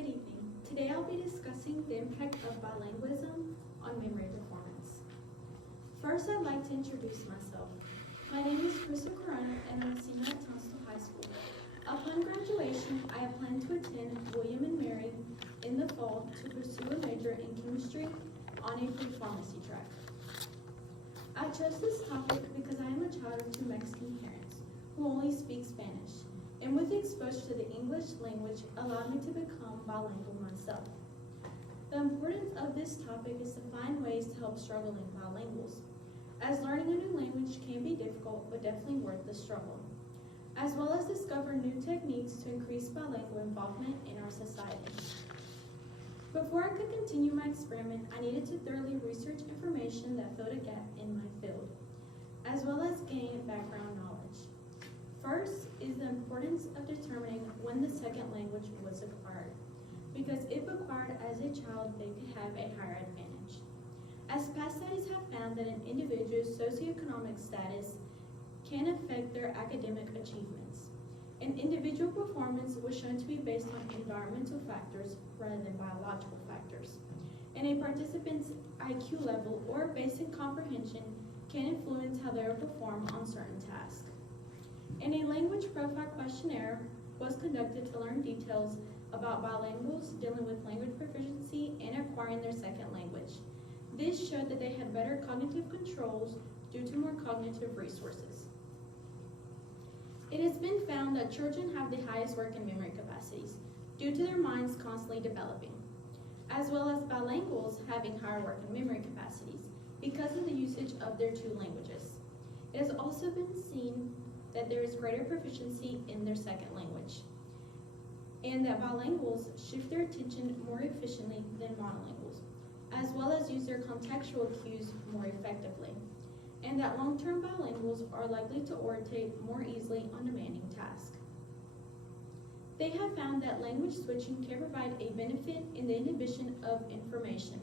Good evening. Today I'll be discussing the impact of bilingualism on memory performance. First, I'd like to introduce myself. My name is Crystal Corona and I'm a senior at Tunstall High School. Upon graduation, I plan to attend William and Mary in the fall to pursue a major in chemistry on a pre-pharmacy track. I chose this topic because I am a child of two Mexican parents who only speak Spanish, and with exposure to the English language allowed me to become bilingual myself. The importance of this topic is to find ways to help struggling bilinguals, as learning a new language can be difficult but definitely worth the struggle, as well as discover new techniques to increase bilingual involvement in our society. Before I could continue my experiment, I needed to thoroughly research information that filled a gap in my field, as well as gain background knowledge. First is the importance of determining when the second language was acquired, because if acquired as a child, they could have a higher advantage. As past studies have found that an individual's socioeconomic status can affect their academic achievements. An individual performance was shown to be based on environmental factors rather than biological factors. And a participant's IQ level or basic comprehension can influence how they will perform on certain tasks. And a language profile questionnaire was conducted to learn details about bilinguals dealing with language proficiency and acquiring their second language. This showed that they had better cognitive controls due to more cognitive resources. It has been found that children have the highest working memory capacities due to their minds constantly developing, as well as bilinguals having higher working memory capacities because of the usage of their two languages. It has also been seen that there is greater proficiency in their second language, and that bilinguals shift their attention more efficiently than monolinguals, as well as use their contextual cues more effectively, and that long-term bilinguals are likely to orientate more easily on demanding tasks. They have found that language switching can provide a benefit in the inhibition of information,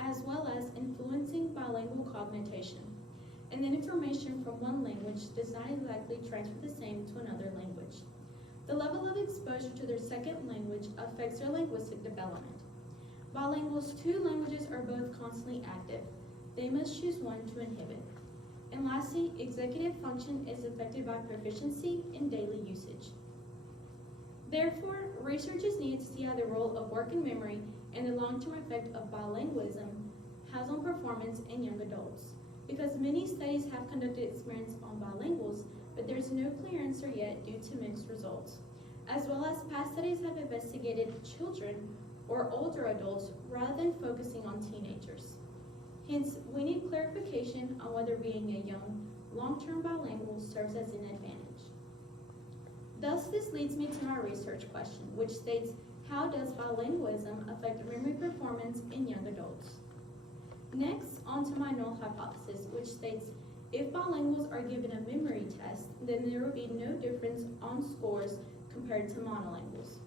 as well as influencing bilingual cognition, and then information from one language does not exactly transfer the same to another language. The level of exposure to their second language affects their linguistic development. Bilinguals' two languages are both constantly active. They must choose one to inhibit. And lastly, executive function is affected by proficiency in daily usage. Therefore, research is needed to see how the role of working memory and the long-term effect of bilingualism has on performance in young adults, because many studies have conducted experiments on bilinguals, but there's no clear answer yet due to mixed results, as well as past studies have investigated children or older adults rather than focusing on teenagers. Hence, we need clarification on whether being a young, long-term bilingual serves as an advantage. Thus, this leads me to my research question, which states, how does bilingualism affect memory performance in young adults? Next, on to my null hypothesis, which states, if bilinguals are given a memory test, then there will be no difference on scores compared to monolinguals.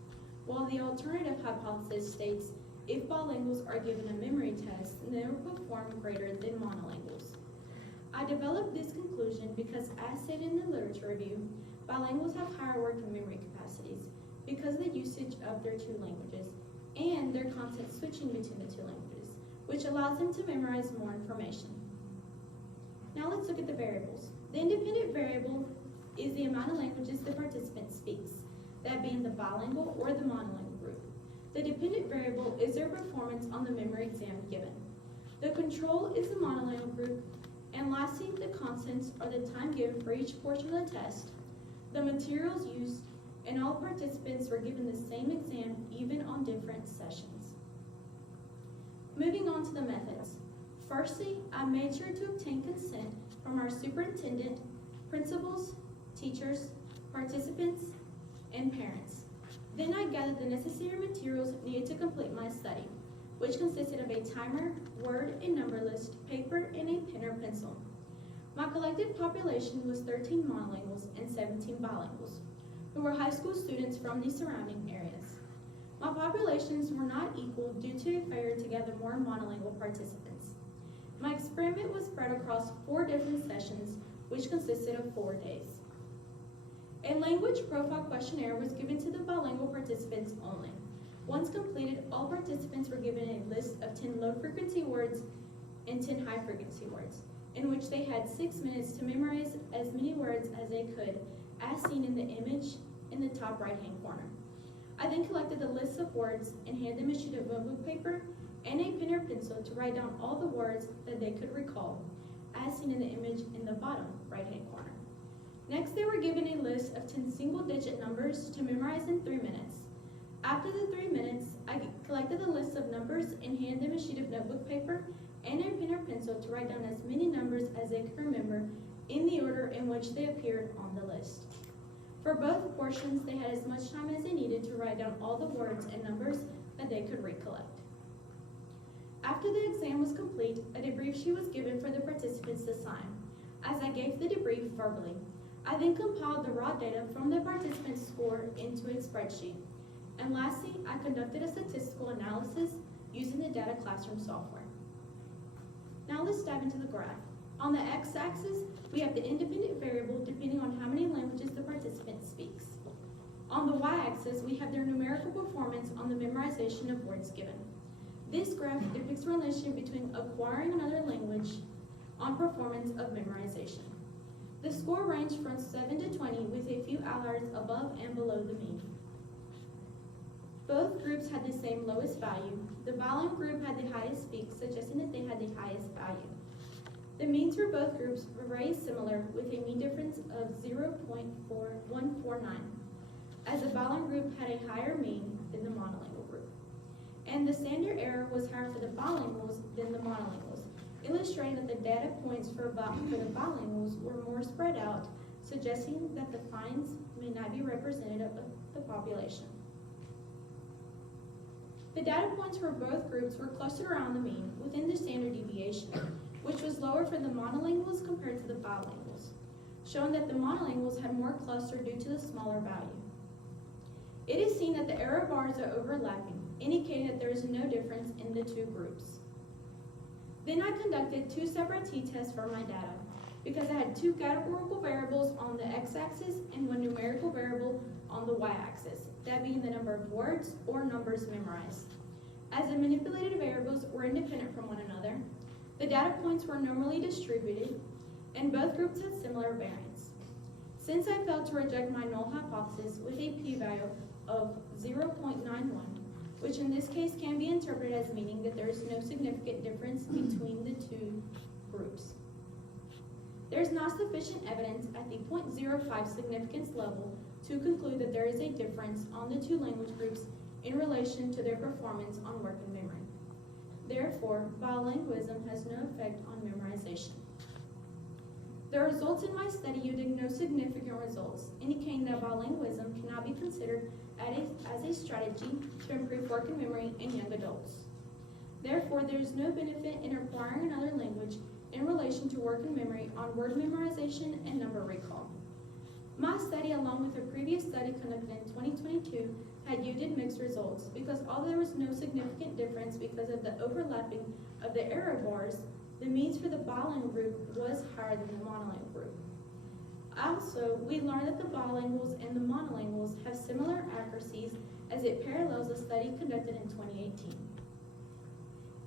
While the alternative hypothesis states, if bilinguals are given a memory test, they will perform greater than monolinguals. I developed this conclusion because, as stated in the literature review, bilinguals have higher working memory capacities because of the usage of their two languages and their content switching between the two languages, which allows them to memorize more information. Now let's look at the variables. The independent variable is the amount of languages the participant speaks, that being the bilingual or the monolingual group. The dependent variable is their performance on the memory exam given. The control is the monolingual group, and lastly, the constants are the time given for each portion of the test, the materials used, and all participants were given the same exam even on different sessions. Moving on to the methods. Firstly, I made sure to obtain consent from our superintendent, principals, teachers, participants, and parents. Then I gathered the necessary materials needed to complete my study, which consisted of a timer, word and number list, paper, and a pen or pencil. My collected population was 13 monolinguals and 17 bilinguals, who were high school students from the surrounding areas. My populations were not equal due to a failure to gather more monolingual participants. My experiment was spread across 4 different sessions, which consisted of 4 days. A language profile questionnaire was given to the bilingual participants only, Once completed, all participants were given a list of 10 low-frequency words and 10 high-frequency words, in which they had 6 minutes to memorize as many words as they could, as seen in the image in the top right-hand corner. I then collected the list of words and handed them a sheet of notebook paper and a pen or pencil to write down all the words that they could recall, as seen in the image in the bottom right-hand corner. Next, they were given a list of 10 single-digit numbers to memorize in 3 minutes. After the 3 minutes, I collected the list of numbers and handed them a sheet of notebook paper and a pen or pencil to write down as many numbers as they could remember in the order in which they appeared on the list. For both portions, they had as much time as they needed to write down all the words and numbers that they could recollect. After the exam was complete, a debrief sheet was given for the participants to sign. As I gave the debrief verbally, I then compiled the raw data from the participants' score into a spreadsheet. And lastly, I conducted a statistical analysis using the data classroom software. Now let's dive into the graph. On the x-axis, we have the independent variable depending on how many languages the participant speaks. On the y-axis, we have their numerical performance on the memorization of words given. This graph depicts the relationship between acquiring another language on performance of memorization. The score ranged from 7 to 20 with a few outliers above and below the mean. Both groups had the same lowest value. The bilingual group had the highest peak, suggesting that they had the highest value. The means for both groups were very similar, with a mean difference of 0.149, as the bilingual group had a higher mean than the monolingual group. And the standard error was higher for the bilinguals than the monolinguals, illustrating that the data points for the bilinguals were more spread out, suggesting that the finds may not be representative of the population. The data points for both groups were clustered around the mean within the standard deviation, which was lower for the monolinguals compared to the bilinguals, showing that the monolinguals had more cluster due to the smaller value. It is seen that the error bars are overlapping, indicating that there is no difference in the two groups. Then I conducted 2 separate t-tests for my data, because I had 2 categorical variables on the x-axis and 1 numerical variable on the y-axis, that being the number of words or numbers memorized. As the manipulated variables were independent from one another, the data points were normally distributed, and both groups had similar variance. Since I failed to reject my null hypothesis with a p-value of 0.91, which in this case can be interpreted as meaning that there is no significant difference between the two groups. There is not sufficient evidence at the 0.05 significance level to conclude that there is a difference on the 2 language groups in relation to their performance on working memory. Therefore, bilingualism has no effect on memorization. The results in my study yielded no significant results, indicating that bilingualism cannot be considered as a strategy to improve working memory in young adults. Therefore, there is no benefit in acquiring another language in relation to working memory on word memorization and number recall. My study, along with a previous study conducted in 2022, had yielded mixed results because although there was no significant difference because of the overlapping of the error bars, the means for the bilingual group was higher than the monolingual group. Also, we learned that the bilinguals and the monolinguals have similar accuracies as it parallels a study conducted in 2018.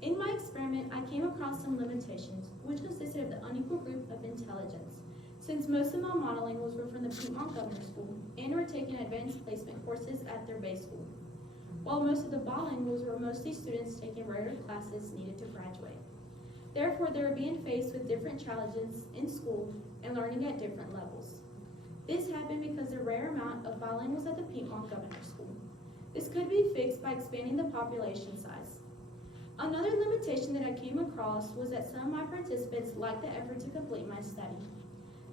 In my experiment, I came across some limitations, which consisted of the unequal group of intelligence, since most of my monolinguals were from the Piedmont Governor School and were taking advanced placement courses at their base school, while most of the bilinguals were mostly students taking regular classes needed to graduate. Therefore, they were being faced with different challenges in school and learning at different levels. This happened because the rare amount of bilinguals at the Piedmont Governor School. This could be fixed by expanding the population size. Another limitation that I came across was that some of my participants lacked the effort to complete my study.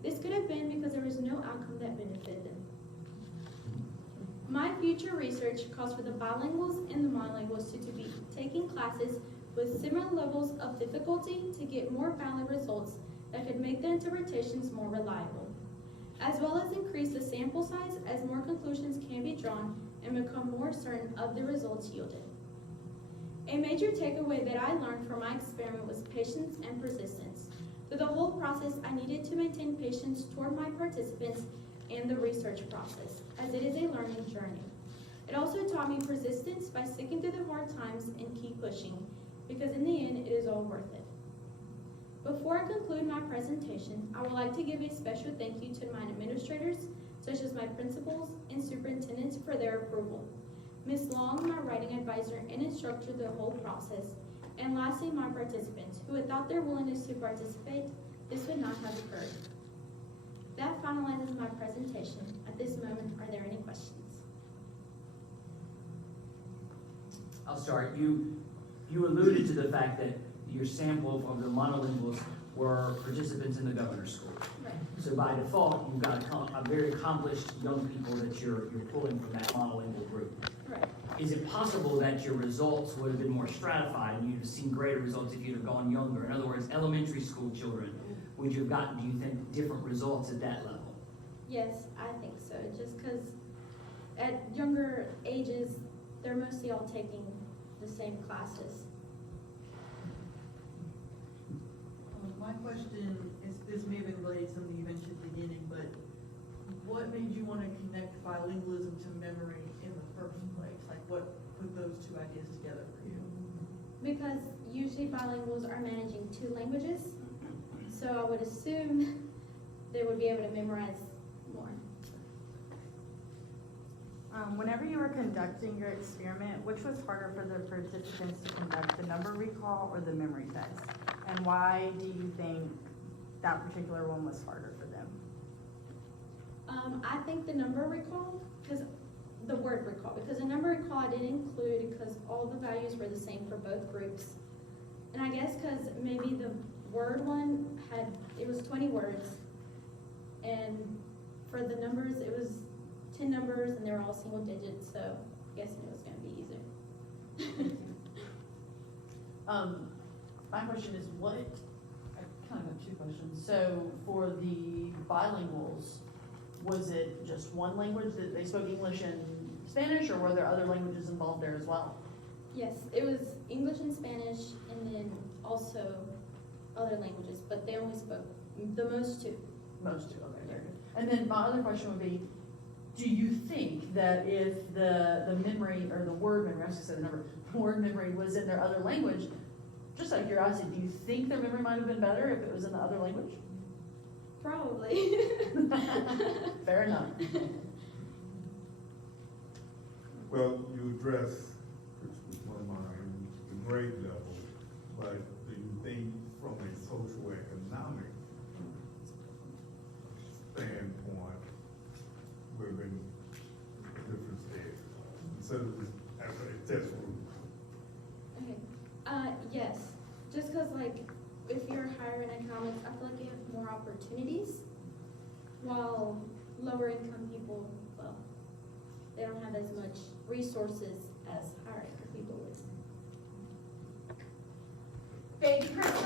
This could have been because there was no outcome that benefited them. My future research calls for the bilinguals and the monolinguals to be taking classes with similar levels of difficulty to get more valid results that could make the interpretations more reliable, as well as increase the sample size as more conclusions can be drawn and become more certain of the results yielded. A major takeaway that I learned from my experiment was patience and persistence. Through the whole process, I needed to maintain patience toward my participants and the research process, as it is a learning journey. It also taught me persistence by sticking through the hard times and keep pushing, because in the end, it is all worth it. Before I conclude my presentation, I would like to give a special thank you to my administrators, such as my principals and superintendents, for their approval. Ms. Long, my writing advisor and instructor through the whole process, and lastly, my participants, who without their willingness to participate, this would not have occurred. That finalizes my presentation. At this moment, are there any questions? I'll start. You alluded to the fact that your sample of the monolinguals were participants in the governor's school. Right. So by default, you've got a very accomplished young people that you're pulling from that monolingual group. Right. Is it possible that your results would have been more stratified and you'd have seen greater results if you'd have gone younger? In other words, elementary school children, would you have gotten, do you think, different results at that level? Yes, I think so, just because at younger ages, they're mostly all taking the same classes. My question is, this may have been related to something you mentioned at the beginning, but what made you want to connect bilingualism to memory in the first place? Like, what put those two ideas together for you? Because usually bilinguals are managing 2 languages, so I would assume they would be able to memorize more. Whenever you were conducting your experiment, which was harder for the participants to conduct, the number recall or the memory test? And why do you think that particular one was harder for them? I think the number recall, because the word recall, because the number recall I didn't include because all the values were the same for both groups. And I guess because maybe the word one it was 20 words, and for the numbers, it was 10 numbers, and they were all single digits, so I'm guessing it was going to be easier. My question is, I kind of have 2 questions. So for the bilinguals, was it just one language that they spoke English and Spanish, or were there other languages involved there as well? Yes, it was English and Spanish, and then also other languages, but they only spoke the most 2. Most 2, okay, very good. And then my other question would be, do you think that if the memory, or the word memory, I should say the number, word memory was in their other language, just out of curiosity, do you think their memory might have been better if it was in the other language? Probably. Fair enough. Well, you address, which was one of mine, the grade level, but do you think from a socioeconomic standpoint, we're in a different stage? So it was as a test group. Okay. Yes. Just because, like, if you're higher in economics, I feel like you have more opportunities, while lower income people, well, they don't have as much resources as higher income people would. Thank you, Chris.